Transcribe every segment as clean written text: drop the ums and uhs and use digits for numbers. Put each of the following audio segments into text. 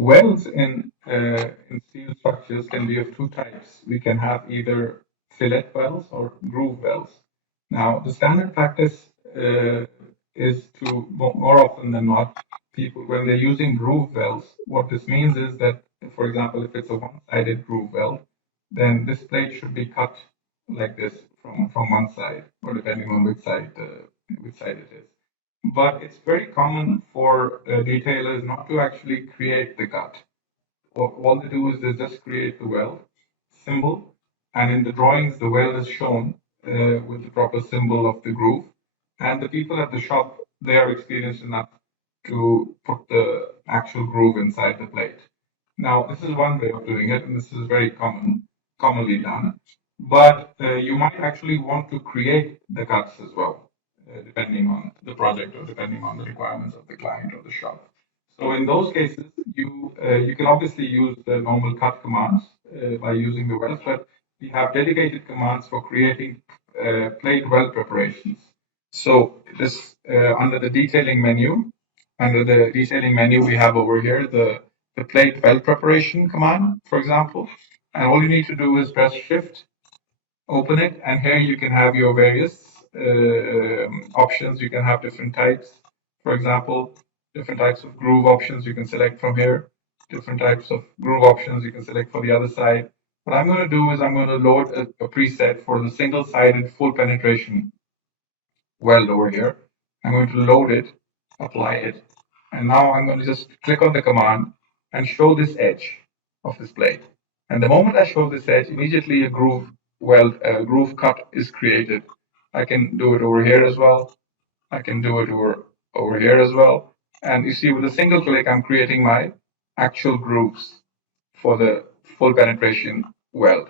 Welds in steel structures can be of two types. We can have either fillet welds or groove welds. Now, the standard practice is to more often than not, people when they're using groove welds, what this means is that, for example, if it's a one-sided groove weld, then this plate should be cut like this from one side, or depending on which side it is. But it's very common for detailers not to actually create the cut. All they do is they just create the weld symbol, and in the drawings, the weld is shown with the proper symbol of the groove. And the people at the shop, they are experienced enough to put the actual groove inside the plate. Now, this is one way of doing it, and this is very commonly done. But you might actually want to create the cuts as well, depending on the project or depending on the requirements of the client or the shop. So in those cases, you can obviously use the normal cut commands by using the weld, but we have dedicated commands for creating plate weld preparations. So this under the detailing menu, we have over here the plate weld preparation command, for example. And all you need to do is press Shift, open it, and here you can have your various options. You can have different types. For example, different types of groove options you can select from here. Different types of groove options you can select for the other side. What I'm going to do is I'm going to load a preset for the single-sided full penetration weld over here. I'm going to load it, apply it, and now I'm going to just click on the command and show this edge of this plate. And the moment I show this edge, immediately a groove cut is created. I can do it over here as well. I can do it over here as well. And you see, with a single click, I'm creating my actual grooves for the full penetration weld.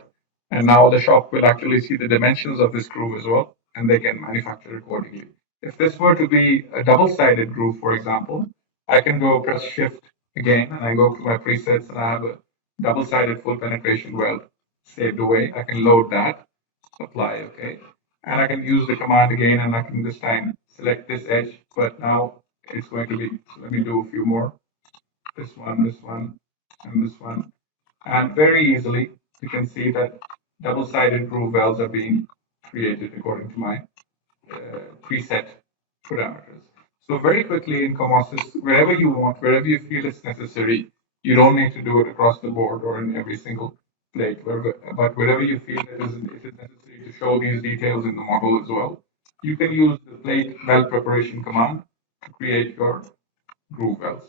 And now the shop will actually see the dimensions of this groove as well, and they can manufacture accordingly. If this were to be a double-sided groove, for example, I can go press Shift again, and I go to my presets, and I have a double-sided full penetration weld saved away. I can load that, apply, okay. And I can use the command again, and I can this time select this edge, but now it's going to be, so let me do a few more. This one, and this one. And very easily, you can see that double-sided groove welds are being created according to my preset parameters. So very quickly in Comosys, wherever you want, wherever you feel it's necessary, you don't need to do it across the board or in every single plate, but wherever you feel it is necessary to show these details in the model as well, you can use the plate weld preparation command to create your groove welds.